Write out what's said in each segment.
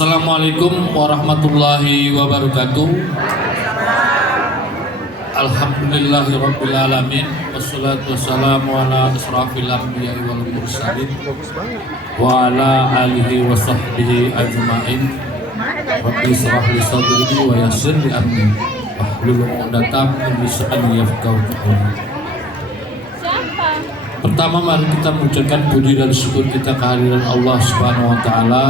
Assalamualaikum warahmatullahi wabarakatuh. Alhamdulillahirabbil alamin. Wassalatu wassalamu ala asrafil anbiya'i wal mursalin wa ala alihi wa sahbihi ajma'in. Rabbi shrah li sadri wa yassir li amri wahlul 'uqdatam min lisani yafqahu qawli. Pertama, mari kita mengucapkan puji dan syukur kita kehadiran Allah Subhanahu wa taala.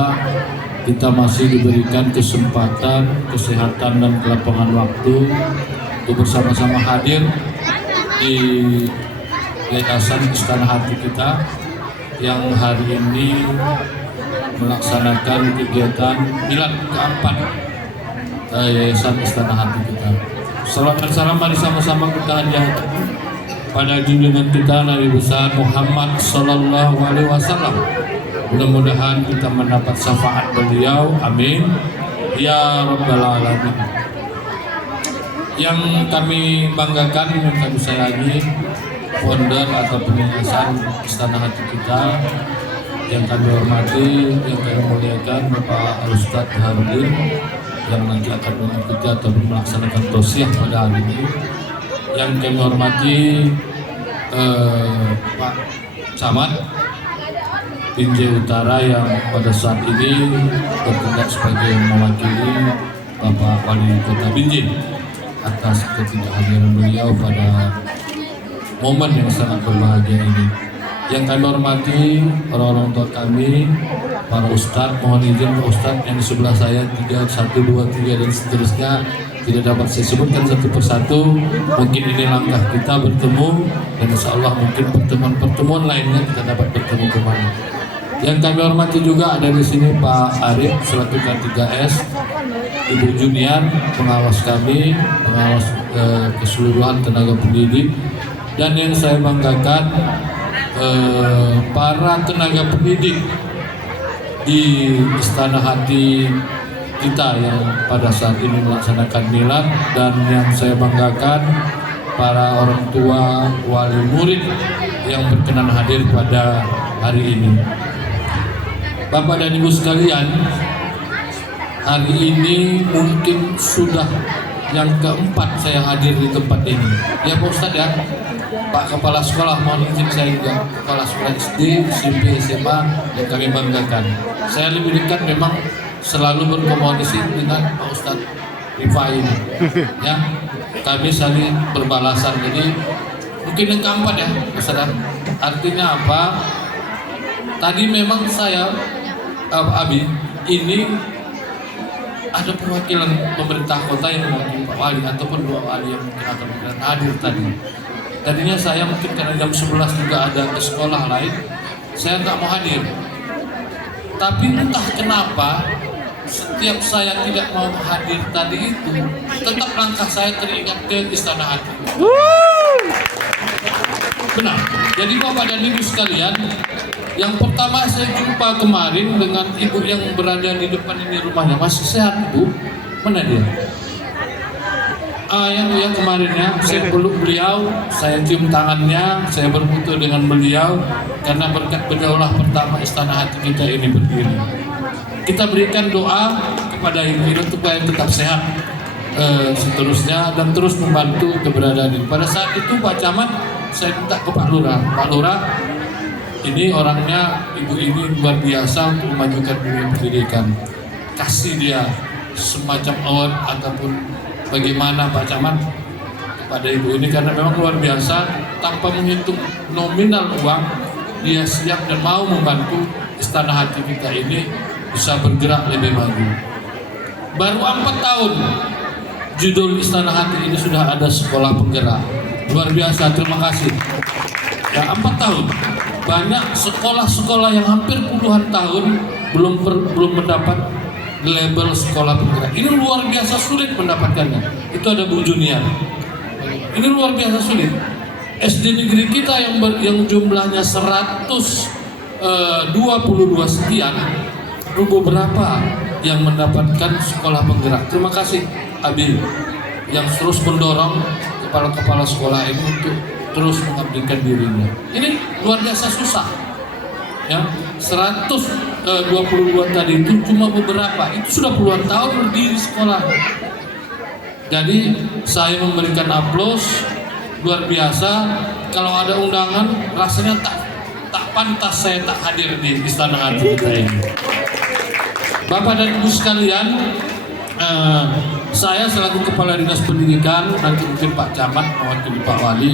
Kita masih diberikan kesempatan, kesehatan dan kelapangan waktu untuk bersama-sama hadir di Yayasan Istana Hati kita yang hari ini melaksanakan kegiatan milad keempat Yayasan Istana Hati kita. Salam dan salam mari sama-sama kita hadiahkan pada junjungan kita Nabi besar Muhammad Sallallahu Alaihi Wasallam. Mudah-mudahan kita mendapat syafaat beliau, amin ya rabbal alamin. Yang kami banggakan, yang kami sayangi, founder atau penyayasan Istana Hati kita, yang kami hormati, yang kami muliakan Bapak Al-Ustadz Harudin yang nanti akan mengikuti atau melaksanakan tausiah pada hari ini. Yang kami hormati Pak Camat Binjai Utara yang pada saat ini bertindak sebagai mewakili Bapak Wali Kota Binjai atas ketidakhadiran beliau pada momen yang sangat berbahagia ini. Yang kami hormati orang-orang tua kami, para ustadz, mohon izin Pak Ustadz yang di sebelah saya 3, 1, 2, 3 dan seterusnya tidak dapat saya sebutkan satu persatu. Mungkin ini langkah kita bertemu dan insya Allah mungkin pertemuan-pertemuan lainnya kita dapat bertemu kembali. Yang kami hormati juga ada di sini Pak Arif selaku K3S, Ibu Junian pengawas kami, pengawas keseluruhan tenaga pendidik, dan yang saya banggakan para tenaga pendidik di Istana Hati kita yang pada saat ini melaksanakan milad, dan yang saya banggakan para orang tua wali murid yang berkenan hadir pada hari ini. Bapak dan Ibu sekalian, hari ini mungkin sudah yang keempat saya hadir di tempat ini. Ya Pak Ustadz ya, Pak Kepala Sekolah, mohon izin saya juga Kepala Sekolah SD, SMP, SMA yang kami banggakan. Saya lebih dekat memang selalu berkomunikasi dengan Pak Ustadz Rifai ini. Ya, kami saling berbalasan. Jadi mungkin yang keempat ya, Ustadz. Artinya apa? Tadi memang saya Abi, ini ada perwakilan pemerintah kota yang mewakili Pak Wali ataupun dua wali yang mungkin akan hadir tadi. Tadinya saya mungkin karena jam 11 juga ada ke sekolah lain, saya nggak mau hadir. Tapi entah kenapa setiap saya tidak mau hadir tadi itu, tetap langkah saya teringat ke Istana Hati. Benar. Jadi Bapak dan Ibu sekalian, yang pertama saya jumpa kemarin dengan ibu yang berada di depan ini rumahnya. Masih sehat Bu? Mana dia? Yang kemarinnya saya peluk beliau, saya cium tangannya, saya berfoto dengan beliau karena berkat beliaulah pertama Istana Hati kita ini berdiri. Kita berikan doa kepada ibu ini supaya tetap sehat seterusnya dan terus membantu keberadaan ini. Pada saat itu Pak Camat saya minta ke Pak Lurah. Pak Lurah, ini orangnya, ibu ini luar biasa untuk memajukan dunia pendidikan. Kasih dia semacam award ataupun bagaimana Pak Camat kepada ibu ini, karena memang luar biasa tanpa menghitung nominal uang, dia siap dan mau membantu Istana Hati kita ini bisa bergerak lebih maju. Baru 4 tahun judul Istana Hati ini sudah ada sekolah penggerak. Luar biasa, terima kasih. Ya, 4 tahun. Banyak sekolah-sekolah yang hampir puluhan tahun belum mendapat label sekolah penggerak. Ini luar biasa sulit mendapatkannya. Itu ada Bu Junior. Ini luar biasa sulit. SD negeri kita yang jumlahnya 122 sekian, beberapa yang mendapatkan sekolah penggerak. Terima kasih Abi yang terus mendorong kepala-kepala sekolah ini untuk terus mengabdikan dirinya. Ini luar biasa susah. Ya, 100 22 tadi itu cuma beberapa, itu sudah puluhan tahun berdiri sekolah. Jadi saya memberikan aplaus luar biasa. Kalau ada undangan rasanya tak pantas saya tak hadir di Istana Hati kita ini. Bapak dan Ibu sekalian, saya selaku Kepala Dinas Pendidikan, nanti mungkin Pak Camat mewakili Pak Wali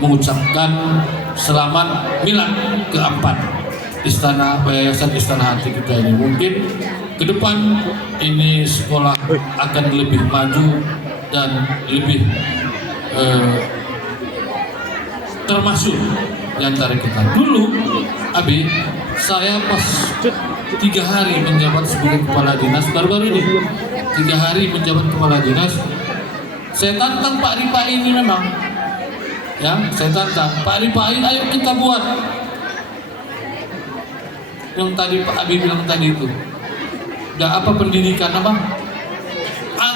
mengucapkan selamat milad keempat Yayasan Istana Hati kita ini. Mungkin ke depan ini sekolah akan lebih maju dan lebih termasuk di antara kita. Dulu, Abi, saya pas 3 hari menjabat sebagai kepala dinas, baru-baru ini 3 hari menjabat kepala dinas, saya tantang Pak Ripai ini memang, ya, saya tantang Pak Ripai, ayo kita buat yang tadi Pak Abi bilang tadi itu, udah apa pendidikan apa?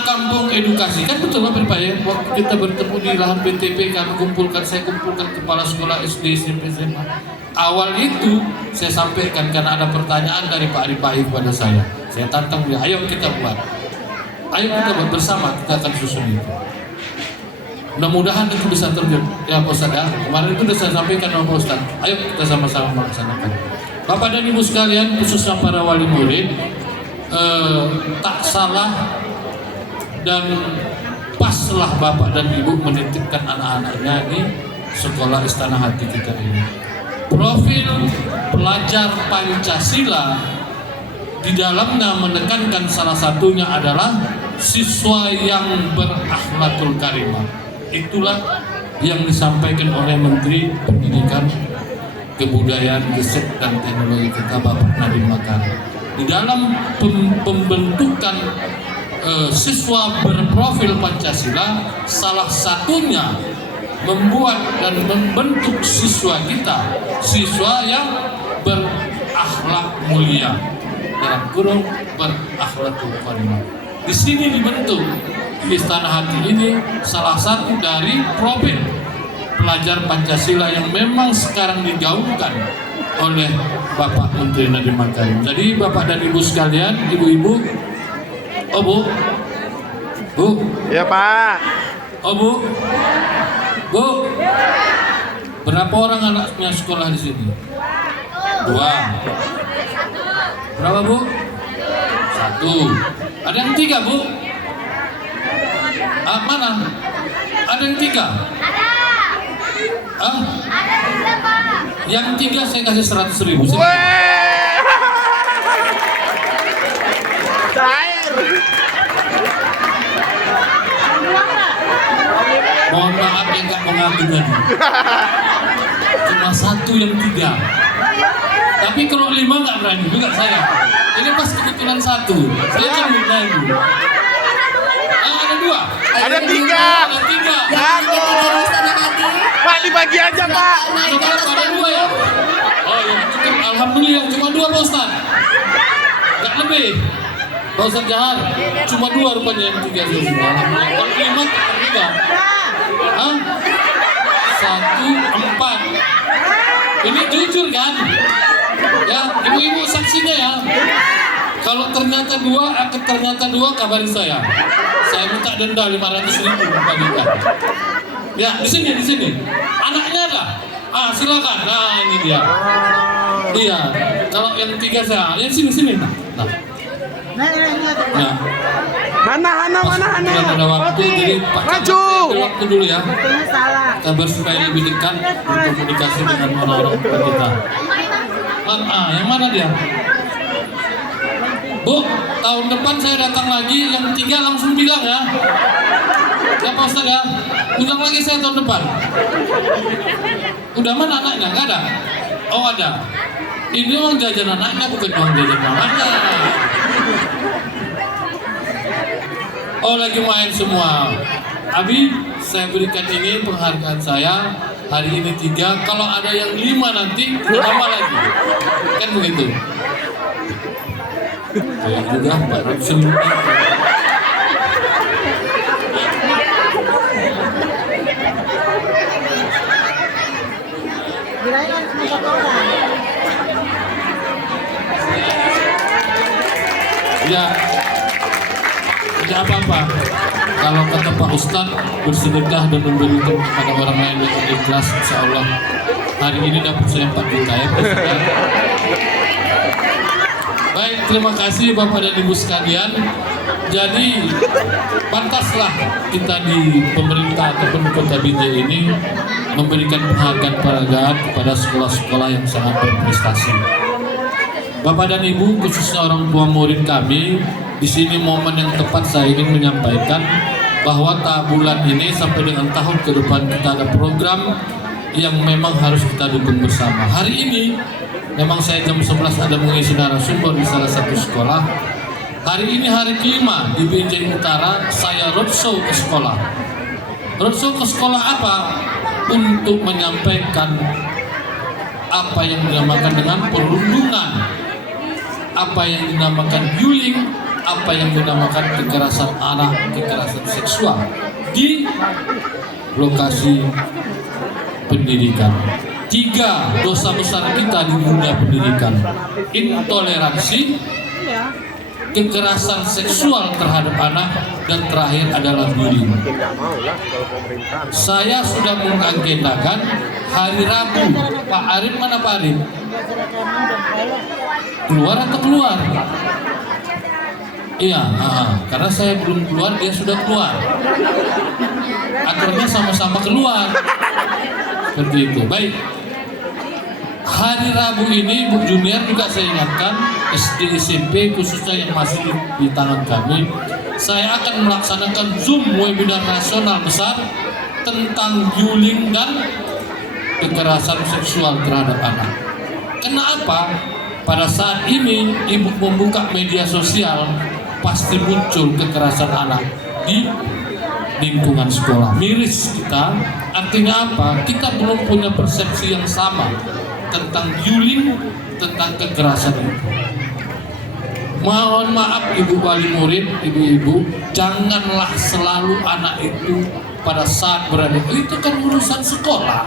Kampung edukasi, kan betul Pak Ripai, waktu kita bertemu di lahan PTP saya kumpulkan kepala sekolah SD, SMP, SMA. Awal itu saya sampaikan karena ada pertanyaan dari Pak Ripai kepada saya tantang dia, ayo kita buat bersama, kita akan susun itu. Mudah-mudahan itu bisa terjadi ya Pak Ustadz ya. Kemarin itu sudah saya sampaikan sama Pak Ustadz, ayo kita sama-sama melaksanakan. Bapak dan Ibu sekalian, khususnya para wali murid, tak salah dan paslah Bapak dan Ibu menitipkan anak-anaknya di sekolah Istana Hati kita ini. Profil pelajar Pancasila di dalamnya menekankan salah satunya adalah siswa yang berakhlakul karimah. Itulah yang disampaikan oleh Menteri Pendidikan, Kebudayaan, Riset dan Teknologi kita Bapak Nadiem Makarim. Di dalam pembentukan siswa berprofil Pancasila, salah satunya membuat dan membentuk siswa kita, siswa yang berakhlak mulia, dalam kurung berakhlakul karimah. Di sini dibentuk di Istana Hati ini salah satu dari profil pelajar Pancasila yang memang sekarang digaungkan oleh Bapak Menteri Nadiem Makarim. Jadi Bapak dan Ibu sekalian, Ibu-ibu, oh Bu, ya Pak, oh Bu, berapa orang anaknya sekolah di sini? 2. Berapa Bu? 1. Ada yang 3 Bu? Mana? Ada yang 3? Ada 3 Pak. Yang 3 saya kasih 100.000. Mohon maaf yang gak mengaku tadi. Cuma 1 yang 3. Tapi kalau 5 gak berani juga saya. Ini pas kebetulan 1. Saya kan berani. Ada 2. Ada 3. Ada 3. Yang itu dari Istana Hati. Pak, dibagi aja Pak. Ada 2 ya? Oh ya, cukup. Alhamdulillah cuma 2 Pak Ustaz. Gak lebih. Pak Ustaz Jahar, cuma 2 rupanya yang 3 semua. Kalau 5 3. 1, 4. Ini jujur kan? Ya, ibu-ibu saksinya ya. Kalau ternyata 2 kabarin saya. Saya minta denda 500.000 bagikan. Ya, di sini. Anaknya ada. Silakan. Nah, ini dia. Iya. Kalau yang 3 saya, ya sini. Nah. Ya. Hana. Ada waktu, jadi Pak Maju. Camat, waktu dulu ya. Kabar supaya lebih dekat berkomunikasi dengan orang-orang tua kita. Yang mana dia? Bu, tahun depan saya datang lagi, yang 3 langsung bilang ya. Ya Pak Ustaz ya, undang lagi saya tahun depan. Udah mana anaknya? Nggak ada? Oh ada. Ini uang jajan anaknya, bukan uang jajan mamanya. Oh lagi main semua. Abi, saya berikan ini penghargaan saya. Hari ini 3, kalau ada yang 5 nanti tambah lagi. Kan begitu. Kayak juga Pak Rapsul. Kirain cuma 1 orang. Tidak apa-apa. Kalau kata Pak Ustadz, bersedekah dan memberikan kepada orang lain dengan ikhlas, insya Allah hari ini dapat saya 4 juta ya. Baik, terima kasih Bapak dan Ibu sekalian. Jadi pantaslah kita di pemerintah ataupun Kota Binjai ini memberikan penghargaan kepada sekolah-sekolah yang sangat berprestasi. Bapak dan Ibu, khususnya orang tua murid kami, di sini momen yang tepat saya ingin menyampaikan bahwa bulan ini sampai dengan tahun ke depan kita ada program yang memang harus kita dukung bersama. Hari ini memang saya jam 11 ada mengisi narasumber di salah satu sekolah. Hari ini hari kelima di Binjai Utara saya roadshow ke sekolah. Roadshow ke sekolah apa? Untuk menyampaikan apa yang dinamakan dengan perundungan, apa yang dinamakan bullying, apa yang dinamakan kekerasan anak, kekerasan seksual di lokasi pendidikan. 3 dosa besar kita di dunia pendidikan: intoleransi, kekerasan seksual terhadap anak, dan terakhir adalah bullying. Saya sudah mengagendakan hari Rabu. Pak Arif mana Pak Arif? Keluar atau keluar? Iya, karena saya belum keluar, dia sudah keluar. Akhirnya sama-sama keluar. Seperti itu. Baik. Hari Rabu ini Bu Junior juga saya ingatkan, SD SMP khususnya yang masih di tangan kami, saya akan melaksanakan Zoom webinar nasional besar tentang bullying dan kekerasan seksual terhadap anak. Kenapa? Pada saat ini ibu membuka media sosial, pasti muncul kekerasan anak di lingkungan sekolah. Miris kita, artinya apa? Kita belum punya persepsi yang sama tentang bullying, tentang kekerasan itu. Mohon maaf ibu wali murid, ibu-ibu, janganlah selalu anak itu pada saat berada, itu kan urusan sekolah.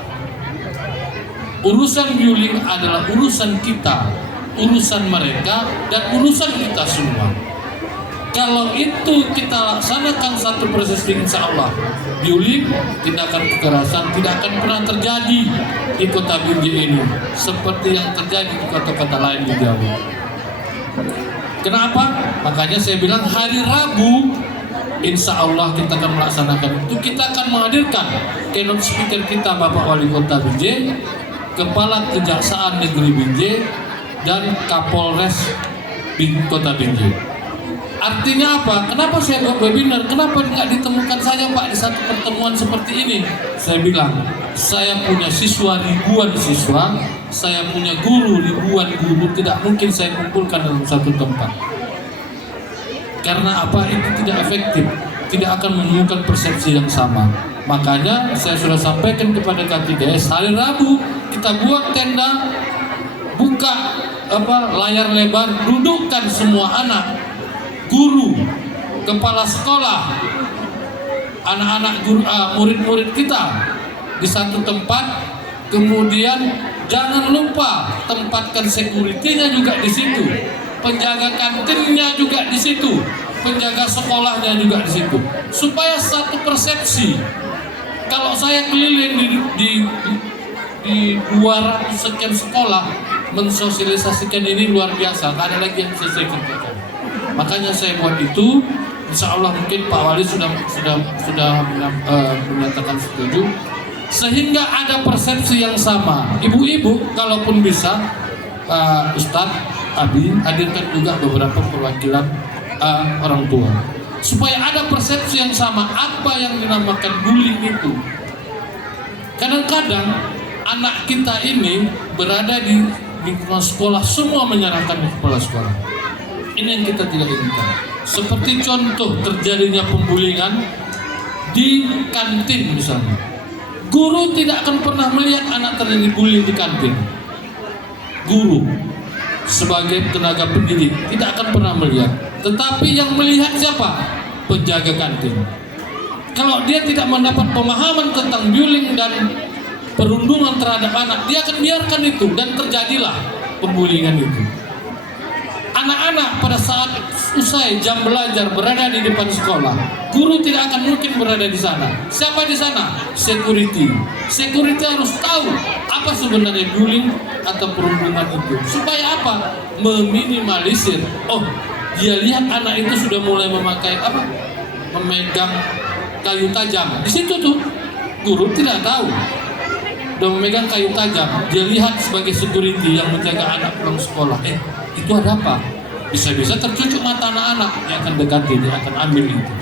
Urusan bullying adalah urusan kita, urusan mereka, dan urusan kita semua. Kalau itu kita laksanakan satu proses, insya Allah bullying, tindakan kekerasan tidak akan pernah terjadi di Kota Binjai ini seperti yang terjadi di kota-kota lain di Jawa. Kenapa? Makanya saya bilang hari Rabu insya Allah kita akan melaksanakan itu. Kita akan menghadirkan keynote speaker kita Bapak Wali Kota Binjai, Kepala Kejaksaan Negeri Binjai, dan Kapolres Kota Binjai. Artinya apa? Kenapa saya buat webinar? Kenapa nggak ditemukan saja Pak di satu pertemuan seperti ini? Saya bilang, saya punya siswa ribuan siswa, saya punya guru ribuan guru, tidak mungkin saya kumpulkan dalam satu tempat. Karena apa? Itu tidak efektif, tidak akan menemukan persepsi yang sama. Makanya saya sudah sampaikan kepada K3S, hari Rabu kita buat tenda, buka layar lebar, dudukkan semua anak, guru, kepala sekolah, anak-anak murid-murid kita di satu tempat. Kemudian jangan lupa tempatkan security-nya juga di situ, penjaga kantinnya juga di situ, penjaga sekolahnya juga di situ, supaya satu persepsi. Kalau saya keliling di 200 sekian sekolah mensosialisasikan ini luar biasa, nggak ada lagi yang bisa saya kerjakan. Makanya saya buat itu. Insya Allah mungkin Pak Wali sudah menyatakan setuju, sehingga ada persepsi yang sama. Ibu-ibu, kalaupun bisa, Ustadz Abi hadirkan juga beberapa perwakilan orang tua, supaya ada persepsi yang sama apa yang dinamakan bullying itu. Kadang-kadang anak kita ini berada di lingkungan sekolah, semua menyerahkan di kepala sekolah. Ini yang kita tidak inginkan. Seperti contoh terjadinya pembulian di kantin misalnya. Guru tidak akan pernah melihat anak terjadi bullying di kantin. Guru sebagai tenaga pendidik tidak akan pernah melihat. Tetapi yang melihat siapa? Penjaga kantin. Kalau dia tidak mendapat pemahaman tentang bullying dan perundungan terhadap anak, dia akan biarkan itu dan terjadilah pembulian itu. anak-anak pada saat usai jam belajar berada di depan sekolah, guru tidak akan mungkin berada di sana. Siapa di sana? Security. Security harus tahu apa sebenarnya bullying atau perundungan itu. Supaya apa? Meminimalisir. Oh, dia lihat anak itu sudah mulai memakai apa? Memegang kayu tajam. Di situ tuh guru tidak tahu. Sudah memegang kayu tajam. Dia lihat sebagai security yang menjaga anak pulang sekolah. Itu ada apa? Bisa-bisa tercucuk mata anak-anak yang akan dekati, dia akan ambil itu.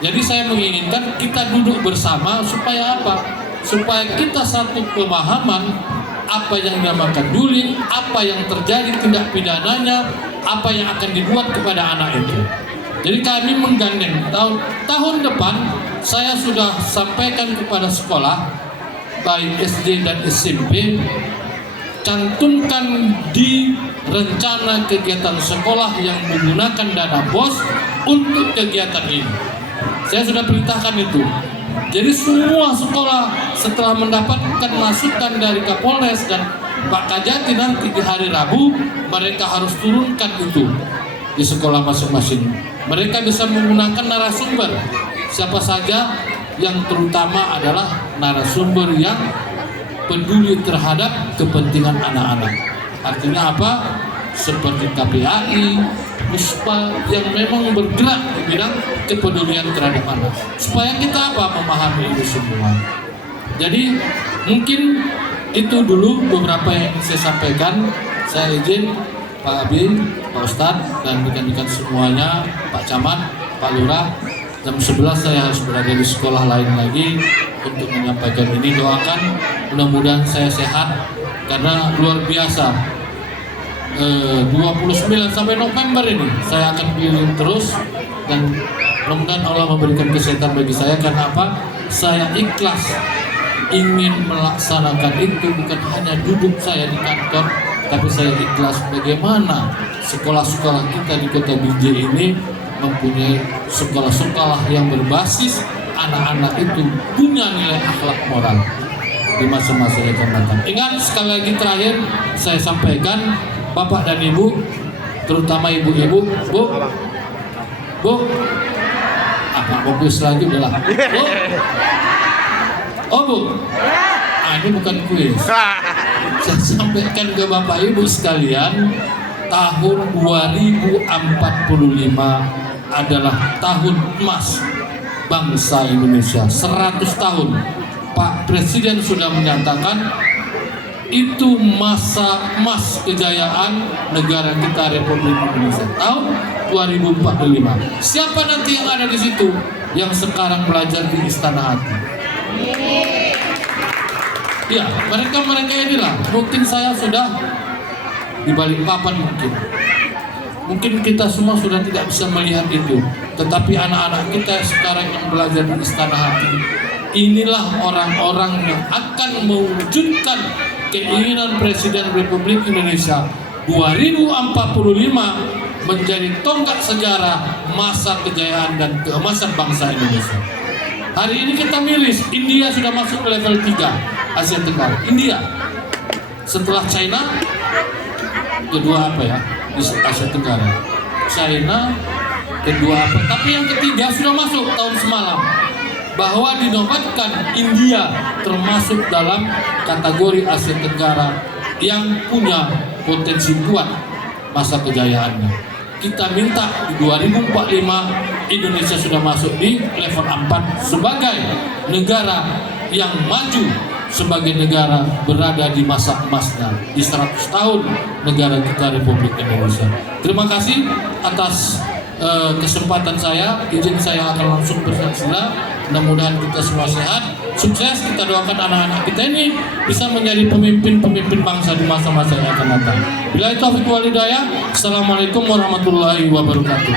Jadi saya menginginkan kita duduk bersama supaya apa? Supaya kita satu pemahaman apa yang dinamakan bullying, apa yang terjadi tindak pidananya, apa yang akan dibuat kepada anak itu. Jadi kami menggandeng tahun depan saya sudah sampaikan kepada sekolah baik SD dan SMP, cantumkan di rencana kegiatan sekolah yang menggunakan dana BOS untuk kegiatan ini. Saya sudah perintahkan itu. Jadi semua sekolah setelah mendapatkan masukan dari Kapolres dan Pak Kajati nanti di hari Rabu, mereka harus turunkan itu di sekolah masing-masing. Mereka bisa menggunakan narasumber siapa saja, yang terutama adalah narasumber yang peduli terhadap kepentingan anak-anak. Artinya apa? Seperti KPAI, PUSPA yang memang bergerak di bidang kepedulian terhadap anak. Supaya kita apa? Memahami itu semua. Jadi mungkin itu dulu beberapa yang saya sampaikan. Saya izin Pak Abi, Pak Ustadz, dan rekan-rekan semuanya, Pak Camat, Pak Lurah, jam 11 saya harus berada di sekolah lain lagi untuk menyampaikan ini. Doakan mudah-mudahan saya sehat karena luar biasa. 29 sampai November ini saya akan keliling terus dan mudah-mudahan Allah memberikan kesehatan bagi saya. Karena apa? Saya ikhlas ingin melaksanakan itu, bukan hanya duduk saya di kantor, tapi saya ikhlas bagaimana sekolah-sekolah kita di Kota Binjai ini mempunyai sekolah-sekolah yang berbasis anak-anak itu punya nilai akhlak moral di masa-masa yang akan datang. Ingat, sekali lagi terakhir saya sampaikan, Bapak dan Ibu, terutama ibu-ibu, Bu, apa fokus lagi udahlah. Bu, oh Bu, ini bukan kuis. Saya sampaikan ke Bapak Ibu sekalian, tahun 2045 adalah tahun emas bangsa Indonesia. 100 tahun Pak Presiden sudah menyatakan itu masa emas kejayaan negara kita Republik Indonesia tahun 2045. Siapa nanti yang ada di situ yang sekarang belajar di Istana Hati? Ya, mereka inilah. Mungkin saya sudah di balik papan mungkin kita semua sudah tidak bisa melihat itu, tetapi anak-anak kita sekarang yang belajar di Istana Hati, inilah orang-orang yang akan mewujudkan keinginan Presiden Republik Indonesia 2045 menjadi tonggak sejarah masa kejayaan dan keemasan bangsa Indonesia. Hari ini kita miris, India sudah masuk ke level 3 Asia Tenggara. India setelah China kedua apa ya di Asia Tenggara? China kedua apa? Tapi yang ketiga sudah masuk tahun semalam, bahwa dinobatkan India termasuk dalam kategori Asia Tenggara yang punya potensi kuat masa kejayaannya. Kita minta di 2045 Indonesia sudah masuk di level 4 sebagai negara yang maju, sebagai negara berada di masa emasnya di 100 tahun negara kita Republik Indonesia. Terima kasih atas kesempatan saya. Izin saya akan langsung bersaksila. Mudah-mudahan kita semua sehat, sukses. Kita doakan anak-anak kita ini bisa menjadi pemimpin-pemimpin bangsa di masa-masa yang akan datang. Billahi taufiq wal hidayah. Assalamualaikum warahmatullahi wabarakatuh.